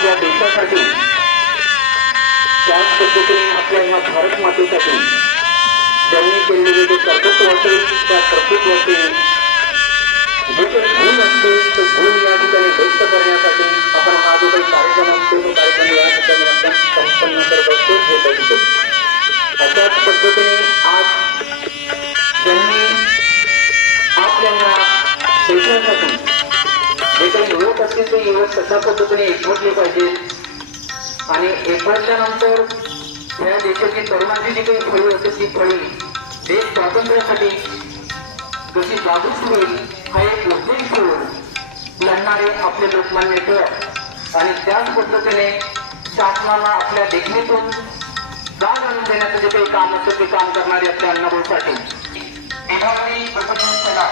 आपल्या देशासाठी त्याच पद्धतीने आपल्या ह्या भारत मातेसाठी ज्यांनी केलेले जे कर्तृत्व असेल त्या कर्तृत्वाचे जे काही गुण असतील ते गुण या ठिकाणी व्यक्त करण्यासाठी आपण हा जो काही कार्यक्रम असतो तो कार्यक्रम या ठिकाणी आपण संपन्न करत असतो हे बघतो. अशाच पद्धतीने आज ज्यांनी आपल्या ह्या देशासाठी जे काही युवक असतील ते युवक तशा पद्धतीने एकवटले पाहिजेत आणि एकवटल्यानंतर या देशाची तरुणाची जी काही फळी असेल ती फळी देश स्वातंत्र्यासाठी जशी जागृत होईल हा एक उद्देश ठेवून लढणारे आपले लोकमान्य टिळक आणि त्याच पद्धतीने शासनाला आपल्या देखणीतून जाग आणून देण्याचं जे काही काम असेल ते काम करणारे आपल्या अण्णाभाऊ पाटील विभागणी प्रबोधनशाला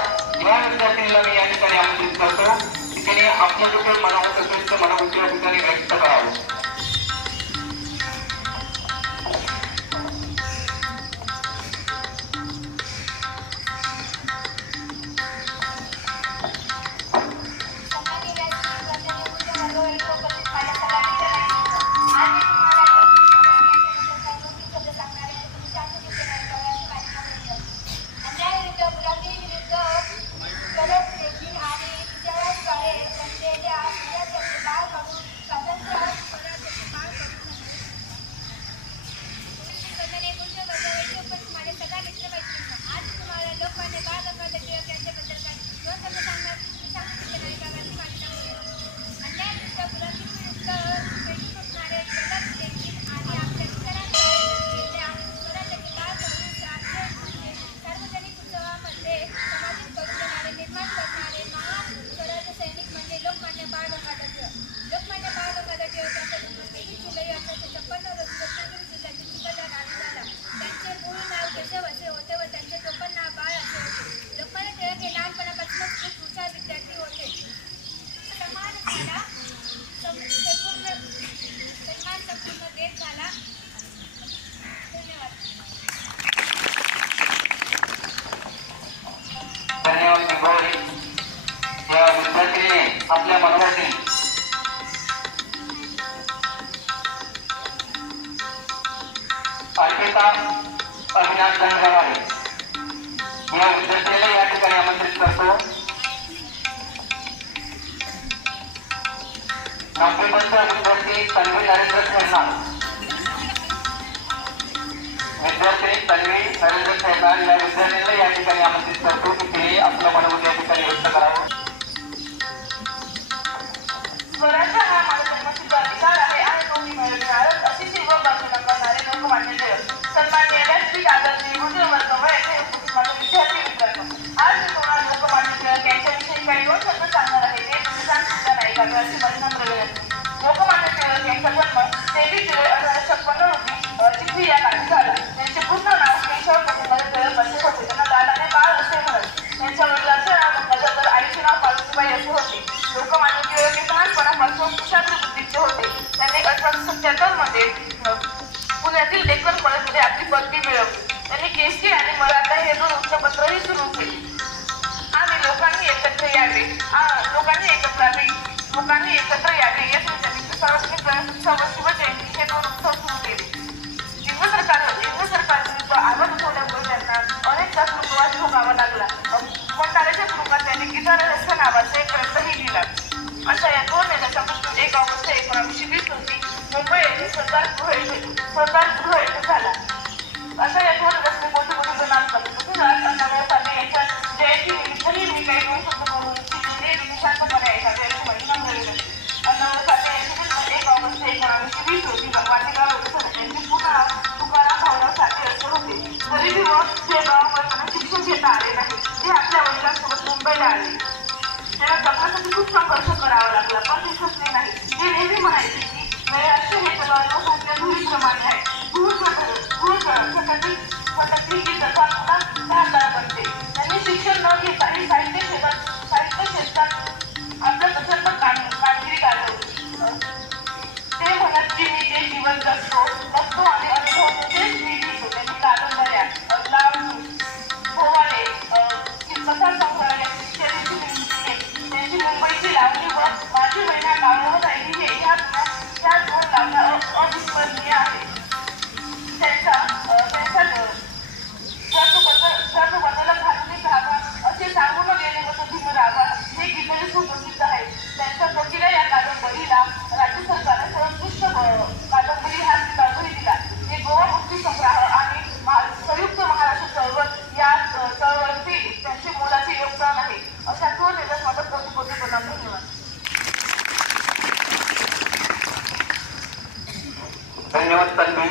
या विद्यार्थ्यांना मी या ठिकाणी आमंत्रित करतो की त्याने आपलं जो काही मनावर असेल तर मनावर या ठिकाणी व्यक्त करावं. आपल्या मनासाठी अर्पिता अविनाश गंगावाले या विद्यार्थ्याला या ठिकाणी आमंत्रित करतो. नववीचा विद्यार्थी तन्वी नरेंद्र खैरनार या विद्यार्थ्याला या ठिकाणी आमंत्रित करतो की ते आपलं मनोगत या ठिकाणी व्यक्त करावं. स्वराज्य हा माझा जन्मसिद्ध अधिकार आहे आणि तो मी मिळवणारच अशी सेवा बाजूला करणारे लोकमान्य टिळक सन्माननीय व्यासपीठ आदरणीय गुरुवर्ग व येथे उपस्थित माझे विद्यार्थी मित्रांनो, आज मी तुम्हाला लोकमान्य टिळक यांच्याविषयी काही दोन शब्द सांगणार आहे. ते तुम्ही सुद्धा नाही का अशी माझी नम्र विनंती. लोकमान्य टिळक यांचा जन्म 23 जुलै 1856 रोजी चिखली या गावी झाला. त्यांचे पूर्ण नाव केशव प्रफुल्ल टिळक असे होते. त्यांना दादाने बाळ असे म्हणत. त्यांच्या वडिलांचे नाव गंगाधर तर आईचे नाव पालखीबाई असे होते. लोकमान्य टिळक हे लहानपणापासून कुशाग्र बुद्धीचे होते. त्यांनी 1877 मध्ये पुण्यातील डेक्कन कॉलेजमध्ये आपली पदवी मिळवली. त्यांनी केसरी आणि मराठा हे दोन वृत्तपत्रही सुरू केली आणि लोकांनी एकत्र यावे यासाठी त्यांनी सार्वजनिक गणेशोत्सव व शिवजयंती हे दोन उत्सव सुरू केले. इंग्रज सरकार विरुद्ध आवाज उठवल्यामुळे त्यांना अनेक तास तुरुंगवास भोगावा लागला. भंडाऱ्याच्या तुरुंगात त्यांनी गीता रहस्य नावाचा एक ग्रंथही लिहिला. अशा या दोन नेत्याच्या मृत्यू 1 ऑगस्ट 1920 रोजी मुंबई येथे सरदार गृह येथे झाला. अशा या दोन रस्ते मोठे मोठे जनात अण्णाभाऊ साठे यांच्या जयंतीनिमित्तही मी काही दोन शब्द बोलू इच्छिते. शांतपणे ऐकावे अशी माझी नम्र विनंती. अण्णाभाऊ साठे यांचे जन्म 1 ऑगस्ट 1920 रोजी वाटेगाव येथे झाले. त्यांचे पूर्ण नाव तुकाराम भाऊराव साठे असे होते. गरिबी व भेदभावामुळे त्यांना शिक्षण घेता आले नाही. ते आपल्या वडिलांसोबत मुंबईला आले. त्यांना जगण्यासाठी खूप संघर्ष करावा लागला, पण ते सुटले नाही. ते नेहमी म्हणायचे की नैराश्य हे जगाच्या धुळीप्रमाणे आहे. फटकली की जसा हाताला बनते. त्यांनी शिक्षण न घेताही साहित्य क्षेत्रात आपलं प्रचंड कामगिरी गाजवली. ते म्हणत की मी जे जीवन जगतो आणि अनुभव तेच मी घेतो. त्यांनी कादंबऱ्या भोवाले कथा संग्रह त्यांची मुंबईची लावणी व माझी महिना गावत आहे ह्या धन्यवाद ताई.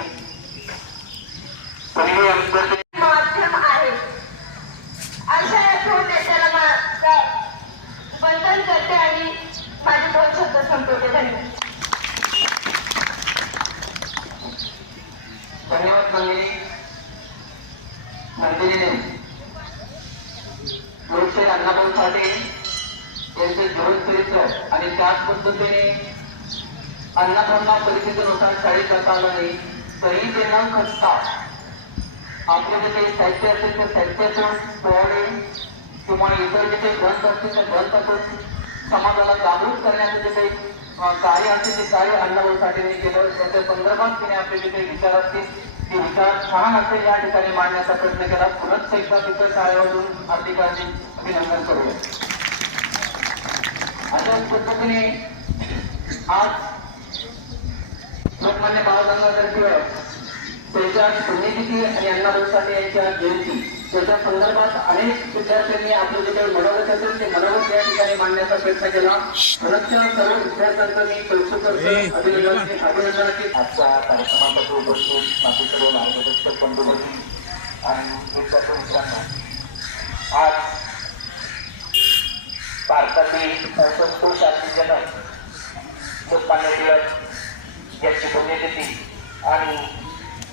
पहिली आमचं माध्यम आहे अशा या थोर नेत्याला वंदन करते आणि माझे 2 शब्द संपवते. धन्यवाद. धन्यवाद मंदिरी. नंदिनीने लोकशाही अण्णाभाऊ साठे यांचे जीवनचरित्र आणि त्याच पद्धतीने अण्णाभाऊंना परिस्थितीनुसार शाळेत जाता आलं नाही तरीही ते न खचता आपले जे काही साहित्य असेल त्या साहित्यातून पोवाडे किंवा इतर जे काही ग्रंथ असतील त्या ग्रंथातून समाजाला जागृत करण्याचं जे काही कार्य असेल ते कार्य अण्णाभाऊ साठेंनी केलं. त्याच्या संदर्भात तिने आपले जे काही विचार असतील ते विचार छान असे या ठिकाणी मांडण्याचा प्रयत्न केला. पुनश्च एकदा तिथं शाळेवरून हार्दिक अभिनंदन करूया. अशाच पद्धतीने आज लोकमान्य बाळ गंगाधर टिळक त्यांच्या पुण्यतिथी आणि अण्णाभाऊ साठे यांच्या जयंती त्याच्या संदर्भात अनेक विद्यार्थ्यांनी आपलं जे काही मनोगत असेल ते मनोगत या ठिकाणी मांडण्याचा प्रयत्न केला. पुनश्च सर्व विद्यार्थ्यांचं मी कौतुक करतो. अभिनंदनाची आजच्या कार्यक्रमासाठी उपस्थित माझे सर्व मार्गदर्शक बंधूंनी आणि मित्रांनो, आज भारतातील संस्कृत शास्त्रज्ञ लोकमान्य टिळक यांची पुण्यतिथी आणि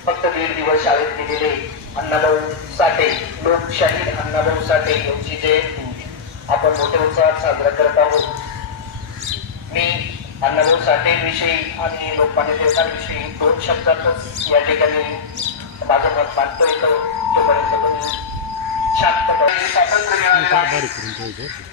फक्त 1.5 दिवस शाळेत गेलेले अण्णाभाऊ साठे लोकशाहीर अण्णाभाऊ साठे यांची जयंती आपण मोठ्या उत्साहात साजरा करत आहोत. मी अण्णाभाऊ साठेंविषयी आणि लोकमान्य टिळकांविषयी 2 शब्दातच या ठिकाणी माझं मत मांडतो येतो. तोपर्यंत तुम्ही शांत स्वातंत्र्य मिळालेलं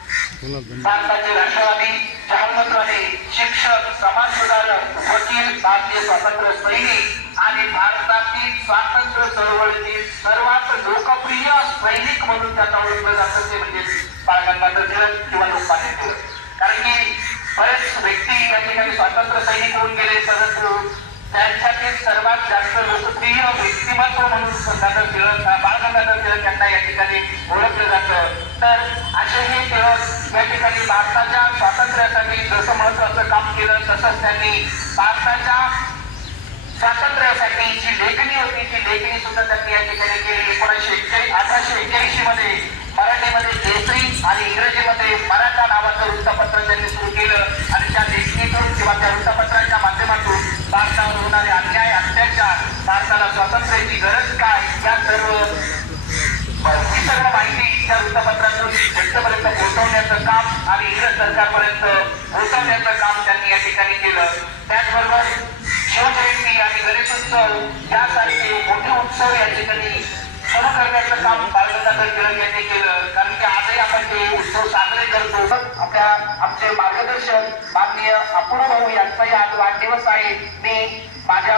भारताचे राष्ट्रवादी जहालमतवादी शिक्षक समाजसुधारक वकील भारतीय स्वातंत्र्य सैनिक आणि भारतातील स्वातंत्र्य चळवळीतील सर्वात लोकप्रिय सैनिक म्हणून त्यांना ओळखलं जातं ते म्हणजे बाळ गंगाधर टिळक किंवा लोकमान्य टिळक. कारण की बरेच व्यक्ती या ठिकाणी स्वातंत्र्य सैनिक होऊन गेले परंतु त्यांच्यातील सर्वात जास्त लोकप्रिय व्यक्तिमत्व म्हणून बाळ गंगाधर टिळक यांना या ठिकाणी ओळखलं जातं. तर असे हे टिळक या ठिकाणी भारताच्या स्वातंत्र्यासाठी जसं महत्वाचं काम केलं तसंच त्यांनी भारताच्या स्वातंत्र्यासाठी जी लेखणी होती ती लेखणी सुद्धा त्यांनी या ठिकाणी केली. 1881 मध्ये मराठीमध्ये केसरी आणि इंग्रजीमध्ये मराठा नावाचं वृत्तपत्र त्यांनी सुरू केलं आणि त्या लेखणीतून किंवा त्या वृत्तपत्राच्या माध्यमातून भारतावर होणारे अन्याय अत्याचार भारताला स्वातंत्र्याची गरज काय या ही सर्व माहिती त्या वृत्तपत्रातून जनतेपर्यंत पोहोचवण्याचं काम आणि इंग्रज सरकारपर्यंत पोहोचवण्याचं काम त्यांनी या ठिकाणी केलं. त्याचबरोबर शिवजयंती आणि गणेशोत्सव यासारखे मोठे उत्सव या ठिकाणी सुरू करण्याचं काम बाळ गंगाधर टिळक यांनी केलं. कारण की आजही आपण ते उत्सव साजरे करतो. आमचे मार्गदर्शक माननीय अपूर्व भाऊ यांचाही आज वाढदिवस आहे. मी माझ्या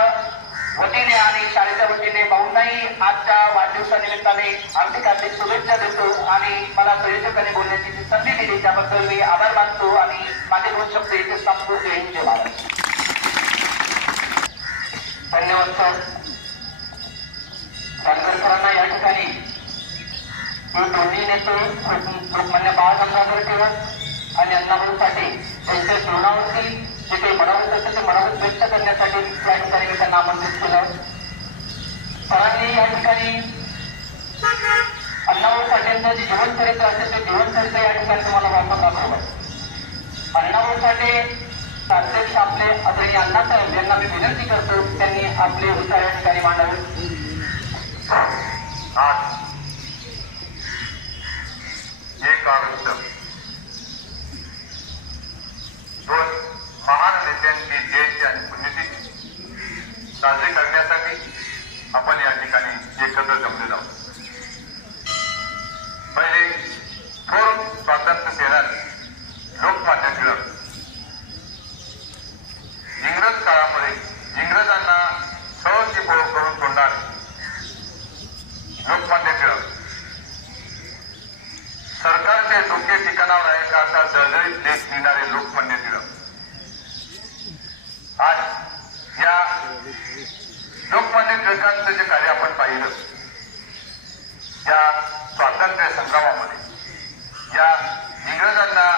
वतीने आणि शाळेच्या वतीने भाऊंनाही आजच्या वाढदिवसानिमित्ताने हार्दिक शुभेच्छा देतो आणि मला संयोजकांनी बोलण्याची जी संधी दिली त्याबद्दल मी आभार मानतो आणि माझे 2 शब्द इथे संपतो. जय महाराज. धन्यवाद सर. जानकरांना या ठिकाणी हे दोन्ही नेते लोकमान्य बाळ गंगाधर टिळक आणि अण्णाभाऊ साठे यांच्या जीवनावरती जे काही मनोगत असेल ते मनोगत व्यक्त करण्यासाठी या ठिकाणी मी त्यांना आमंत्रित केलं. सरांनी या ठिकाणी अण्णाभाऊ साठेंचं जे जीवनचरित्र असेल ते जीवनचरित्र या ठिकाणी तुम्हाला वापर दाखवलं. अण्णाभाऊ साठे अध्यक्ष आपले आदरणीय अण्णासाहेब यांना मी विनंती करतो त्यांनी आपले विचार या ठिकाणी मांडावे. आज एक आवर्ष 2 महान नेत्यांची जयंती आणि पुण्यतिथी साजरी करण्यासाठी आपण या ठिकाणी एकत्र जमलेलो आहोत. पहिले थोर स्वातंत्र्य सेनानी लोकमान्य टिळक इंग्रज काळामध्ये इंग्रजांना सहशिपो करून सोडणारे लोकमान्य टिळक सरकारचे डोके ठिकाणावर आहे का असा जळजळीत लेख लिहिणारे लोकमान्य टिळक आज या लोकमान्य टिळकांचं जे कार्य आपण पाहिलं या स्वातंत्र्य संग्रामामध्ये या इंग्रजांना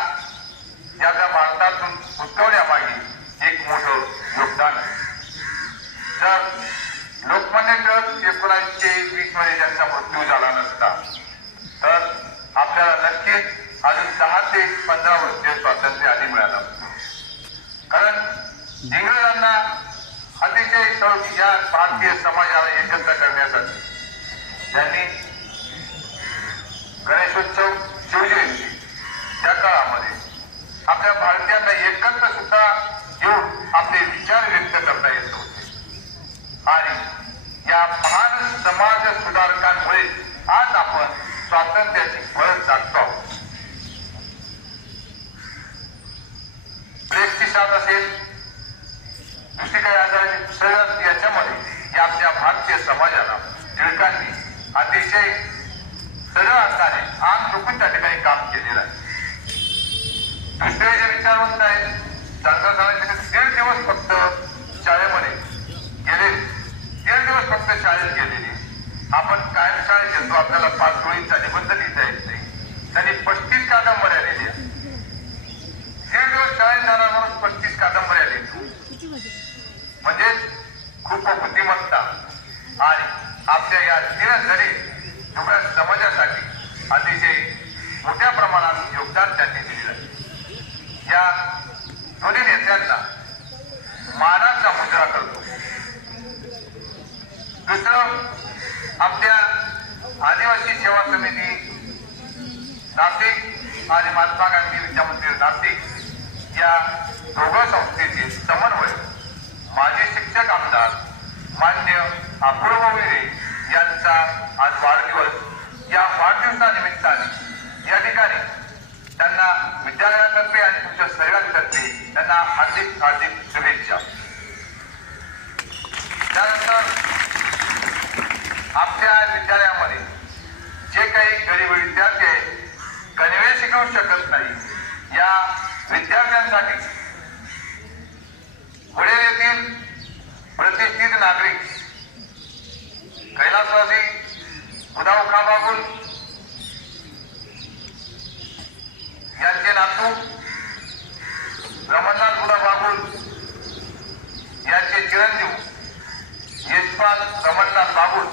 या भारतातून हुसकवण्यामागे एक मोठं योगदान आहे. जर अतिशय शौकी या भारतीय समाजाला एकत्र करण्यासाठी त्यांनी गणेशोत्सव शिवजयंती त्या काळामध्ये आपल्या भारतीयांना एकत्र सुद्धा येऊन आपले विचार व्यक्त करता येत होते. आणि या महान समाज सुधारकांमुळे आज आपण स्वातंत्र्याची फळ चाकतो आहोत. ब्रेकची साथ असेल, दुसरी काही आजाराची सगळं याच्यामध्ये या आपल्या भारतीय समाजाला टिळकांनी अतिशय सरळ अर्थाने आम चुकून त्या ठिकाणी काम केलेलं आहे. दुसरे जे विचारवंत आहेत चांगलं सांगायचं 1.5 दिवस फक्त शाळेमध्ये गेले, 1.5 दिवस फक्त शाळेत गेलेले. आपण कायम शाळेत येतो, आपल्याला 5 ओळींचा निबंध लिहिता येत नाही. त्यांनी 35 कादंबऱ्या लिहिल्या. 1.5 दिवस शाळेत जाणार म्हणून 35 कादंबऱ्या लिहितो म्हणजेच खूप बुद्धिमत्ता. आणि आपल्या या दिनदरी एवढ्या समाजासाठी अतिशय मोठ्या प्रमाणात योगदान त्यांनी दिलेलं आहे. या दोन्ही नेत्यांना मानाचा मुजरा करतो. दुसरं, आपल्या आदिवासी सेवा समिती नाशिक आणि महात्मा गांधी विद्यामंदिर नाशिक या दोघं संस्थेचे समन्वय माजी शिक्षक आमदार मान्य अपूर्व विरे यांचा आज वाढदिवस. या वाढदिवसानिमित्ताने या ठिकाणी त्यांना विद्यालयातर्फे आणि तुमच्या सगळ्यांतर्फे त्यांना हार्दिक हार्दिक शुभेच्छा. त्यानंतर आपल्या विद्यालयामध्ये जे काही गरीब विद्यार्थी आहेत, गणवेश शिकवू शकत नाही, या विद्यार्थ्यांसाठी वडील येथील प्रतिष्ठित नागरिक कैलासवासी उदाव बागुल यांचे नातू रमणलाल बुधा बागुल यांचे चिरंजीव यशपाल रमणलाल बागुल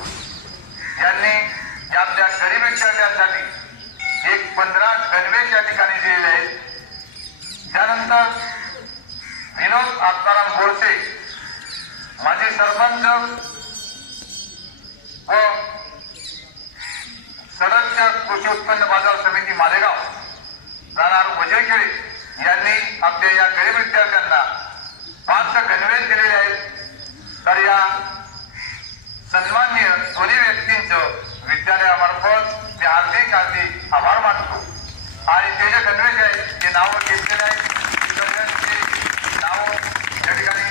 यांनी आपल्या गरीब विद्यार्थ्यांसाठी एक 15 गणवेश या ठिकाणी दिलेले आहेत. त्यानंतर विनोद आत्माराम बोरसे माजी सरपंच व सदस्य कृषी उत्पन्न बाजार समिती मालेगाव राहणार वजयखेडे यांनी आपल्या या गरीब विद्यार्थ्यांना 5 गणवेश दिलेले आहेत. तर या सन्माननीय दोन्ही व्यक्तींचं विद्यालयामार्फत मी हार्दिक हार्दिक आभार मानतो. आणि ते जे गणवेश आहेत ते नावं घेतलेले आहेत, सगळ्यांची नावं त्या ठिकाणी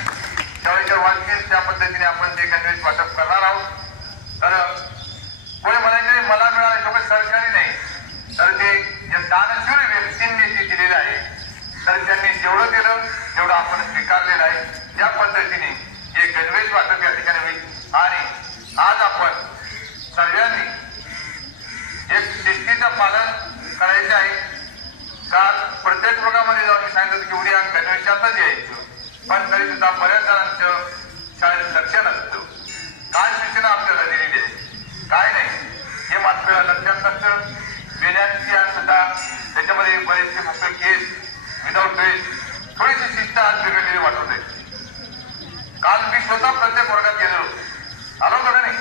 त्यावेळेच्या वाचतील त्या पद्धतीने आपण ते गणवेश वाटप करणार आहोत. तर पुढे म्हणायचे मला मिळाले लोक सरकारी नाही, तर ते जे दानशूर व्यक्तींनी ते दिलेलं आहे, तर त्यांनी जेवढं दिलं तेवढं आपण स्वीकारलेलं आहे. त्या पद्धतीने हे गणवेश वाटप या ठिकाणी होईल. आणि आज आपण सर्वांनी एक शिस्तीचं पालन करायचं आहे. काल प्रत्येक वर्गामध्ये जाऊन मी सांगितलं की उद्या गणवेशातच यायचं, पण तरी सुद्धा बऱ्याच जणांचं शाळेत लक्ष नसतं. काय सूचना आपल्याला दिलेली आहे काय नाही हे मात्र लक्षात नसतं. विनंती सुद्धा त्याच्यामध्ये बरेचसे मोकळे केस विदाऊट ड्रेस थोडीशी शिस्त आज बिघडलेली वाटत आहे. काल मी स्वतः प्रत्येक वर्गात गेलो आलो का नाही.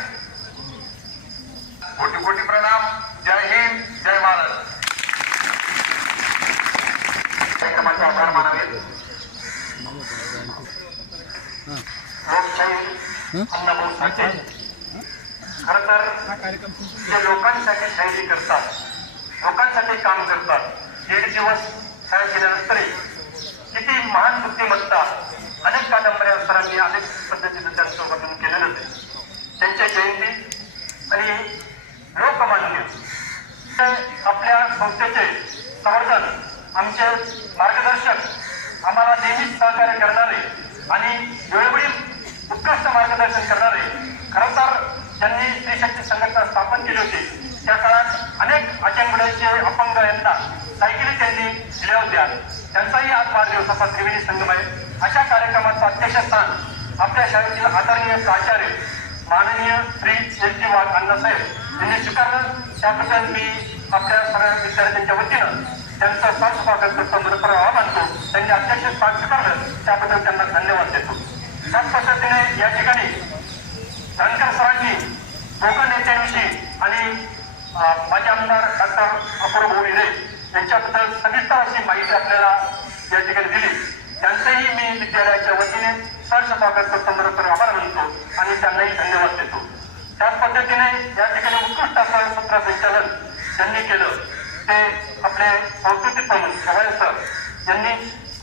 कोटी कोटी प्रणाम. जय हिंद, जय महाराष्ट्र. कार्यक्रमाचे आभार मानावे. लोकशाही अन्नभाऊ खरं तर जे लोकांसाठी शाहिरी करतात, लोकांसाठी काम करतात, 1.5 दिवस शाळेत गेल्यानंतरही किती महान बुद्धिमत्ता, अनेक कादंबऱ्या सरांनी अनेक पद्धतीचं त्यांचं वर्णन केलेलं आहे. त्यांच्या जयंती आणि लोकमान्य आपल्या संस्थेचे संवर्धन, आमचे मार्गदर्शक, आम्हाला नेहमीच सहकार्य करणारे आणि वेळोवेळी उत्कृष्ट मार्गदर्शन करणारे, खरं तर ज्यांनी स्त्री शक्ती संघटना स्थापन केली होती त्या काळात अनेक अचंगुड्यांचे अपंग यांना सायकली त्यांनी दिल्या होत्या. त्यांचाही आज वाढदिवसाचा त्रिवेणी संगम आहे. अशा कार्यक्रमाचं अध्यक्षस्थान आपल्या शाळेतील आदरणीय प्राचार्य माननीय श्री एस.टी. वाघ अण्णासाहेब यांनी स्वीकारलं. त्याबद्दल मी आपल्या सगळ्या विद्यार्थ्यांच्या वतीनं त्यांचं स्वागत करतो, मनपूर्वक आभार मानतो. त्यांनी अध्यक्षस्थान स्वीकारलं त्याबद्दल त्यांना धन्यवाद देतो. त्याच पद्धतीने या ठिकाणी जानकर सरांनी दोघं नेत्यांविषयी आणि माजी आमदार डॉक्टर अपूर्व हिरे यांच्याबद्दल सविस्तर अशी माहिती आपल्याला या ठिकाणी दिली. त्यांचंही मी विद्यालयाच्या वतीने सहर्ष स्वागत करतो, बरोबर आभार मानतो आणि त्यांनाही धन्यवाद देतो. त्याच पद्धतीने या ठिकाणी उत्कृष्ट असं सूत्रसंचालन ज्यांनी केलं ते आपले सांस्कृतिक प्रमुख शवाळे सर यांनी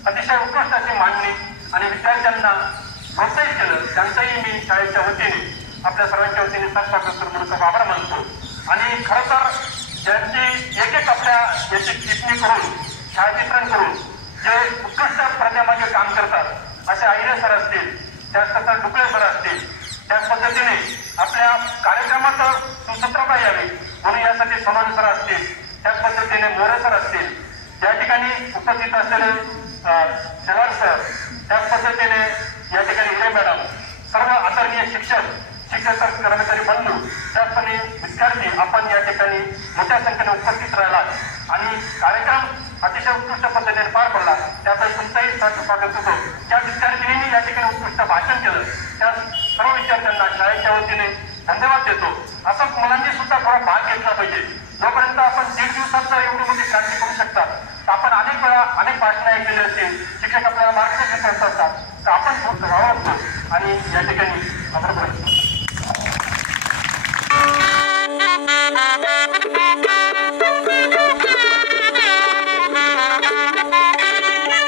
अतिशय उत्कृष्ट अशी मांडणी आणि विद्यार्थ्यांना प्रोत्साहित केलं. त्यांचंही मी शाळेच्या वतीने आपल्या सर्वांच्या वतीने सहर्ष स्वागत करतो, बरोबर आभार मानतो. आणि खरं तर ज्यांची एक एक आपल्या याची टिप्पणी करून छायाचित्रण करून जे उत्कृष्ट प्रज्ञामागे काम करतात असे आईरे सर असतील, त्याचनंतर डुकळे सर असतील, त्याच पद्धतीने आपल्या कार्यक्रमाचं सुसूत्रता यावी म्हणून यासाठी सोनवणे सर असतील, त्याच पद्धतीने मोरे सर असतील, या ठिकाणी उपस्थित असलेले शेलार सर, त्याच पद्धतीने या ठिकाणी हिरे मॅडम, सर्व आदरणीय शिक्षक कर्मचारी बंधू, त्याचपणे विद्यार्थी आपण या ठिकाणी मोठ्या संख्येने उपस्थित राहिलात आणि कार्यक्रम अतिशय उत्कृष्ट पद्धतीने पार पडला. त्याबद्दल तुमचंही स्वागत होतो. ज्या विद्यार्थिनींनी या ठिकाणी उत्कृष्ट भाषण केलं त्या सर्व विद्यार्थ्यांना शाळेच्या वतीने धन्यवाद देतो. असं मुलांनी सुद्धा थोडा भाग घेतला पाहिजे. जोपर्यंत आपण 1.5 दिवसात जर एवढी मोठी क्रांती करू शकतात तर आपण अनेक वेळा अनेक भाषणं ऐकलेली असतील, शिक्षक आपल्याला मार्गदर्शन करत असतात, तर आपण खूप व्हावं आणि या ठिकाणी आपण